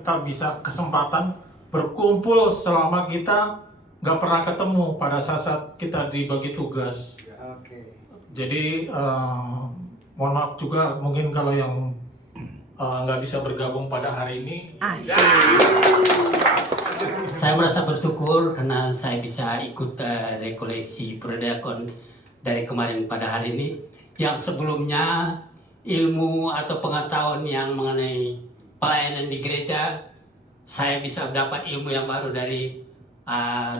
kita bisa kesempatan berkumpul selama kita nggak pernah ketemu pada saat kita dibagi tugas. Jadi mohon maaf juga mungkin kalau yang nggak bisa bergabung pada hari ini. Saya merasa bersyukur karena saya bisa ikut rekoleksi Prodiakon dari kemarin pada hari ini. Yang sebelumnya ilmu atau pengetahuan yang mengenai pelayanan di gereja, saya bisa dapat ilmu yang baru dari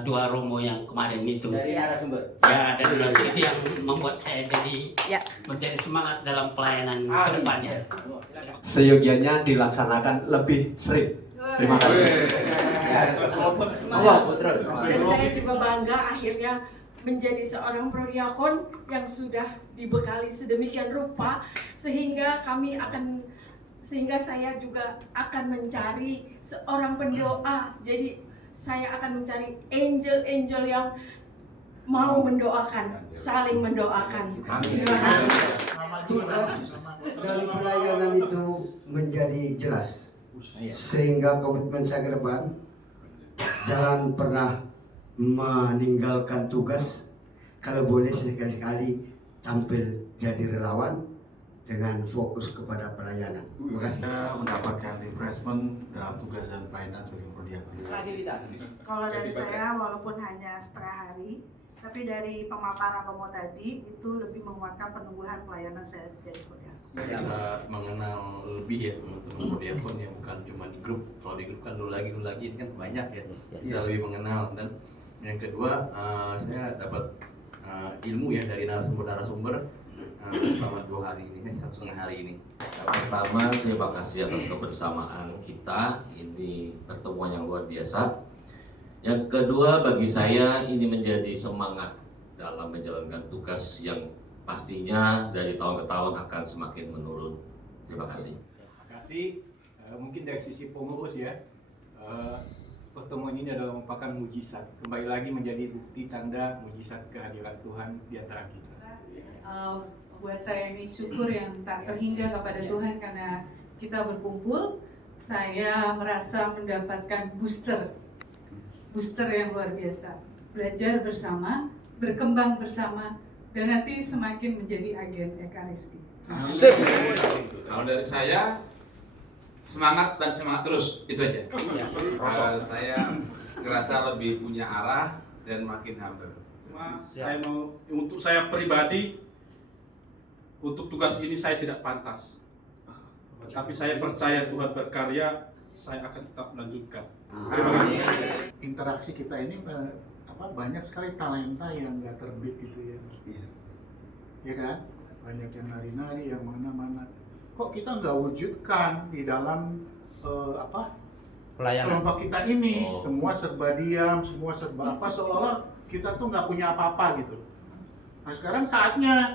dua romo yang kemarin itu. Dari narasumber. Ya, dari narasumber itu yang membuat saya jadi menjadi semangat dalam pelayanan ke depannya. Seyogianya dilaksanakan lebih sering. Terima kasih. Dan saya juga bangga akhirnya menjadi seorang prodiakon yang sudah dibekali sedemikian rupa sehingga saya juga akan mencari seorang pendoa. Jadi saya akan mencari angel-angel yang mau mendoakan, saling mendoakan. Terima kasih. Tugas dari pelayanan itu menjadi jelas, sehingga komitmen saya ke depan jangan pernah meninggalkan tugas. Kalau boleh sekali-sekali tampil jadi relawan dengan fokus kepada pelayanan. Terima kasih. Saya mendapatkan refreshment dalam tugas dan pelayanan sebagai prodiakon. Kalau dari saya walaupun hanya setengah hari, tapi dari pemaparan Romo tadi itu lebih menguatkan penumbuhan pelayanan saya jadi prodiakon. Kita mengenal lebih ya teman-teman prodiakon yang bukan cuma di grup. Kalau di grup kan dulu lagi ini kan banyak ya. Bisa lebih mengenal. Dan yang kedua saya dapat ilmu ya dari narasumber selama 2 hari ini, 1,5 hari ini. Yang pertama, terima kasih atas kebersamaan kita. Ini pertemuan yang luar biasa. Yang kedua, bagi saya ini menjadi semangat dalam menjalankan tugas yang pastinya dari tahun ke tahun akan semakin menurun. Terima kasih. Terima kasih. Mungkin dari sisi pengurus ya, pertemuan ini adalah merupakan mujizat. Kembali lagi menjadi bukti tanda mujizat kehadiran Tuhan di antara kita. Buat saya ini syukur yang tak terhingga kepada Tuhan karena kita berkumpul. Saya merasa mendapatkan booster yang luar biasa. Belajar bersama, berkembang bersama, dan nanti semakin menjadi agen Ekaristi. Kalau dari saya, semangat dan semangat terus, itu aja. Saya ngerasa lebih punya arah dan makin humble. Saya mau untuk saya pribadi, untuk tugas ini saya tidak pantas. Tapi saya percaya Tuhan berkarya, saya akan tetap melanjutkan. Terima kasih. Interaksi kita ini banyak sekali talenta yang nggak terbit gitu ya. Ya kan? Banyak yang nari-nari, yang mana-mana. Kok kita nggak wujudkan di dalam kelompok kita ini? Semua serba diam, semua serba seolah-olah kita tuh nggak punya apa-apa gitu. Nah sekarang saatnya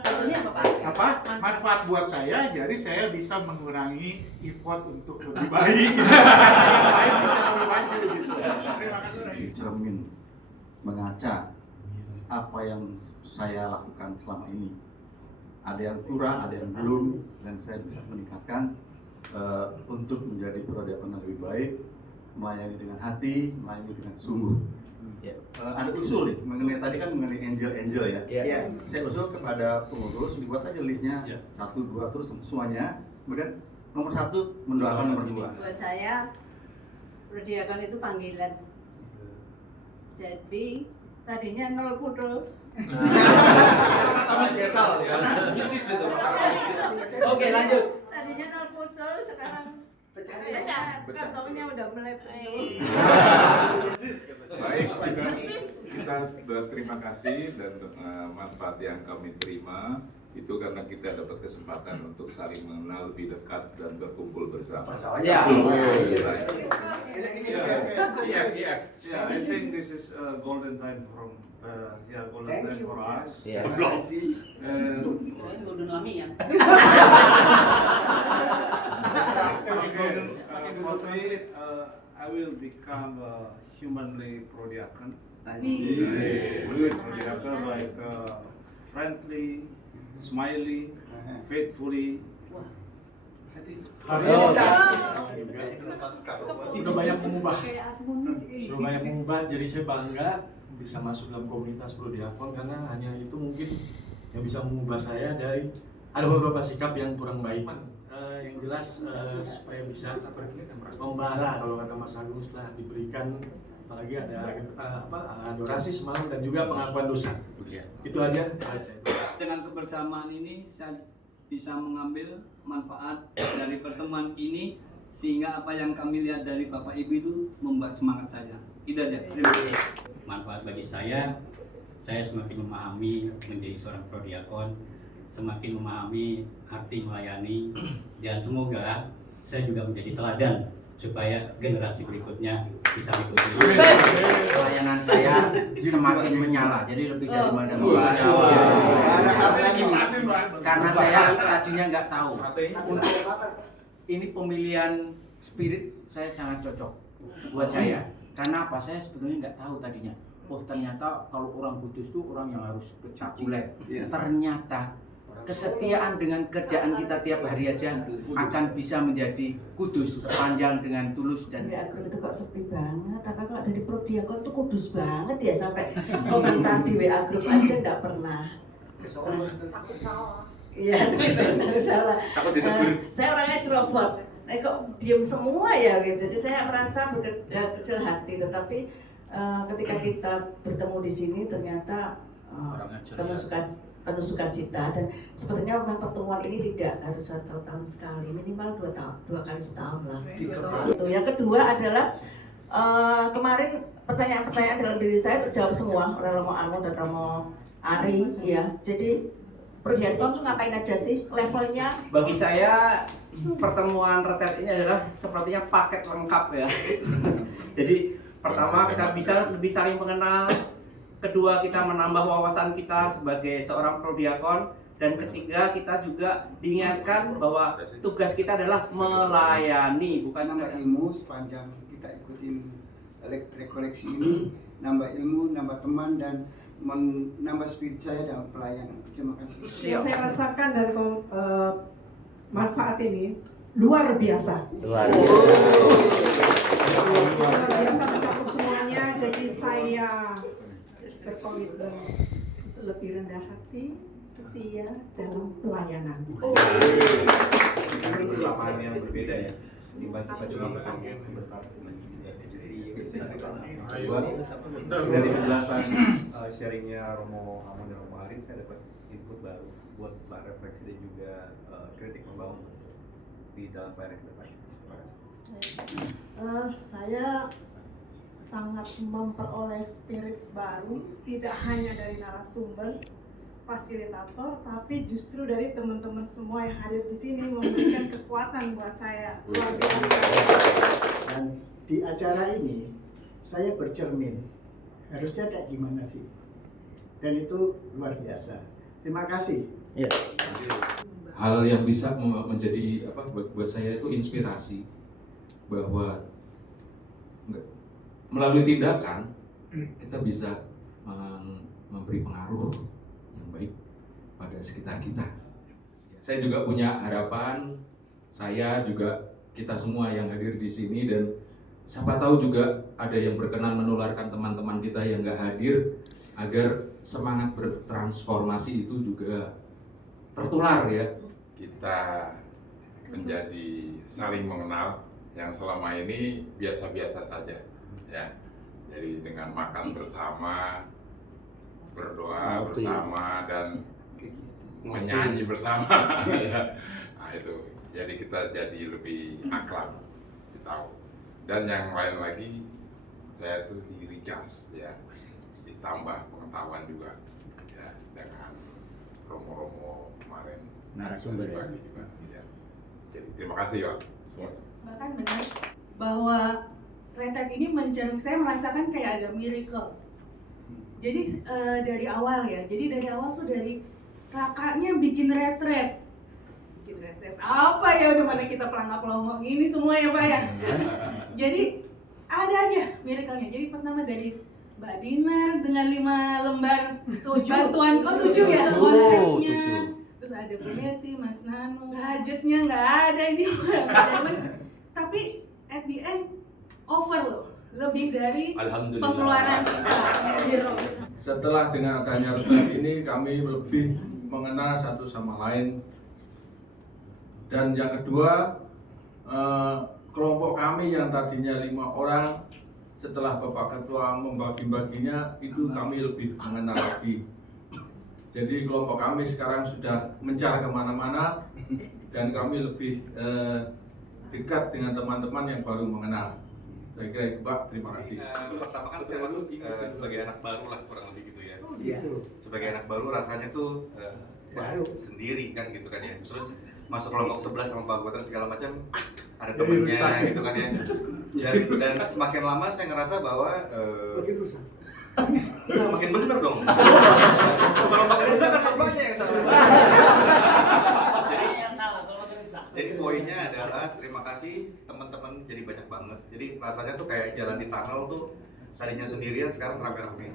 manfaat buat saya, jadi saya bisa mengurangi effort untuk lebih baik. Bisa lebih maju gitu. Terima kasih. Cermin mengaca apa yang saya lakukan selama ini. Ada yang kurang, ada yang belum, dan saya bisa meningkatkan untuk menjadi prodiakon yang lebih baik, melayani dengan hati, melayani dengan sungguh. Ada usul nih mengenai tadi kan mengenai angel ya. Saya usul kepada pengurus dibuat aja listnya 1, 2 terus semuanya. Kemudian nomor 1 mendoakan nomor 2. Buat saya prodiakon itu panggilan. Jadi tadinya nol pudul. Mistis itu masalah mistis. Oke, lanjut. Tadinya nol pudul, sekarang kantongnya udah mulai penuh. Baik, kita berterima kasih dan manfaat yang kami terima itu karena kita dapat kesempatan untuk saling mengenal lebih dekat dan berkumpul bersama. Siap. Yeah, I think this is a golden time for us. Golden lami ya. I will become a humanly prodiakon. Prodiakon like friendly, smiley, faithfully. sudah banyak mengubah. Kayak Asmuni sih. Sudah banyak mengubah, jadi saya bangga bisa masuk dalam komunitas Prodiakon karena hanya itu mungkin yang bisa mengubah saya dari ada beberapa sikap yang kurang baik. Yang jelas supaya bisa membara kalau kata Mas Agung setelah diberikan apalagi ada adorasi semalam dan juga pengakuan dosa. Itu aja. Dengan kebersamaan ini saya bisa mengambil manfaat dari pertemuan ini sehingga apa yang kami lihat dari Bapak Ibu itu membuat semangat saya. Itu aja. Terima kasih. Manfaat bagi saya semakin memahami menjadi seorang prodiakon, semakin memahami arti melayani, dan semoga saya juga menjadi teladan supaya generasi berikutnya bisa ikuti. Pelayanan saya semakin menyala, jadi lebih dari mana karena saya tadinya nggak tahu. Untuk ini pemilihan spirit saya sangat cocok buat saya. Karena apa? Saya sebetulnya nggak tahu tadinya. Oh ternyata kalau orang kudus itu orang yang harus spektakuler. Ternyata kesetiaan dengan kerjaan kita tiap hari aja akan bisa menjadi kudus, sepanjang dengan tulus dan WA Group itu kok sepi banget, tapi kalau dari Prodiakon tuh kudus banget ya, sampai komentar di WA Group aja nggak pernah. Takut salah. Iya, takut salah. Takut ditegur. Saya orangnya extrovert, kok diem semua ya gitu. Jadi saya merasa kecil hati, tetapi ketika kita bertemu di sini ternyata penuh sukacita, dan sebenarnya memang pertemuan ini tidak harus 1 tahun sekali, minimal 2 kali setahun lah. Itu. Yang kedua adalah kemarin pertanyaan-pertanyaan dalam diri saya terjawab semua oleh Romo Anu dan Romo Ari, ya. Jadi Prodiakon tuh ngapain aja sih levelnya? Bagi saya pertemuan retret ini adalah sepertinya paket lengkap ya. Jadi pertama kita bisa lebih saling mengenal, kedua kita menambah wawasan kita sebagai seorang prodiakon, dan ketiga kita juga diingatkan bahwa tugas kita adalah melayani, bukan nambah ilmu sepanjang kita ikutin rekoleksi ini, nambah ilmu, nambah teman, dan menambah spirit saya dalam pelayanan. Terima kasih. Yang saya rasakan dari manfaat ini luar biasa. Luar biasa mencakup semuanya. Jadi saya berkomitmen lebih rendah hati, setia dalam pelayanan. Persamaan yang berbeda ya. Tiba-tiba cuma ketemu sebentar. Dari penjelasan sharingnya Romo Amon dan Romo Arin, saya dapat input baru buat refleksi dan juga kritik membangun di dalam pelayanan ke depan. Terima kasih. Saya sangat memperoleh spirit baru, tidak hanya dari narasumber, fasilitator, tapi justru dari teman-teman semua yang hadir di sini memberikan kekuatan buat saya. Luar biasa. Dan di acara ini saya bercermin harusnya kayak gimana sih, dan itu luar biasa. Terima kasih. Ya. Hal yang bisa menjadi buat saya itu inspirasi bahwa melalui tindakan kita bisa memberi pengaruh yang baik pada sekitar kita. Saya juga punya harapan, saya juga kita semua yang hadir di sini, dan siapa tahu juga ada yang berkenan menularkan teman-teman kita yang nggak hadir, agar semangat bertransformasi itu juga tertular ya. Kita menjadi saling mengenal yang selama ini biasa-biasa saja ya. Jadi dengan makan bersama, berdoa bersama, dan menyanyi bersama ya. Nah itu, jadi kita jadi lebih akrab, tahu. Dan yang lain lagi, saya tuh di recharge ya, ditambah pengetahuan juga ya, dengan romo-romo kemarin narasumber juga ya. Jadi terima kasih ya semua. Bahkan benar bahwa retret ini saya merasakan kayak ada miracle. Jadi dari awal ya, jadi dari awal tuh dari kakaknya bikin retret apa ya, udah mana kita pelangga-pelongo gini semua ya Pak ya. Jadi ada aja miracle-nya. Jadi pertama dari Mbak Dinar dengan 5 lembar bantuan, 7 ya konsepnya. Terus ada Bu Neti, Mas Nano, budgetnya nggak ada ini. Tapi at the end over loh, lebih dari Alhamdulillah. pengeluaran kita. Setelah dengan adanya retret ini kami lebih mengenal satu sama lain. Dan yang kedua, kelompok kami yang tadinya 5 orang, setelah Bapak Ketua membagi-baginya, itu kami lebih mengenal lagi. Jadi kelompok kami sekarang sudah mencar kemana-mana dan kami lebih dekat dengan teman-teman yang baru mengenal. Saya kira itu Pak, terima kasih. Pertama kan saya masuk sebagai anak baru lah kurang lebih gitu ya. Iya. Sebagai anak baru rasanya tuh ya, sendiri kan gitu kan ya. Terus masuk kelompok 11 sama Pak Gua segala macam ada temennya gitu kan ya. Dan semakin lama saya ngerasa bahwa makin bener dong. Kalau makin rusak kan apanya yang salah. Jadi poinnya adalah terima kasih teman-teman, jadi banyak banget. Jadi rasanya tuh kayak jalan di tunnel tuh tadinya sendirian sekarang rame-rame.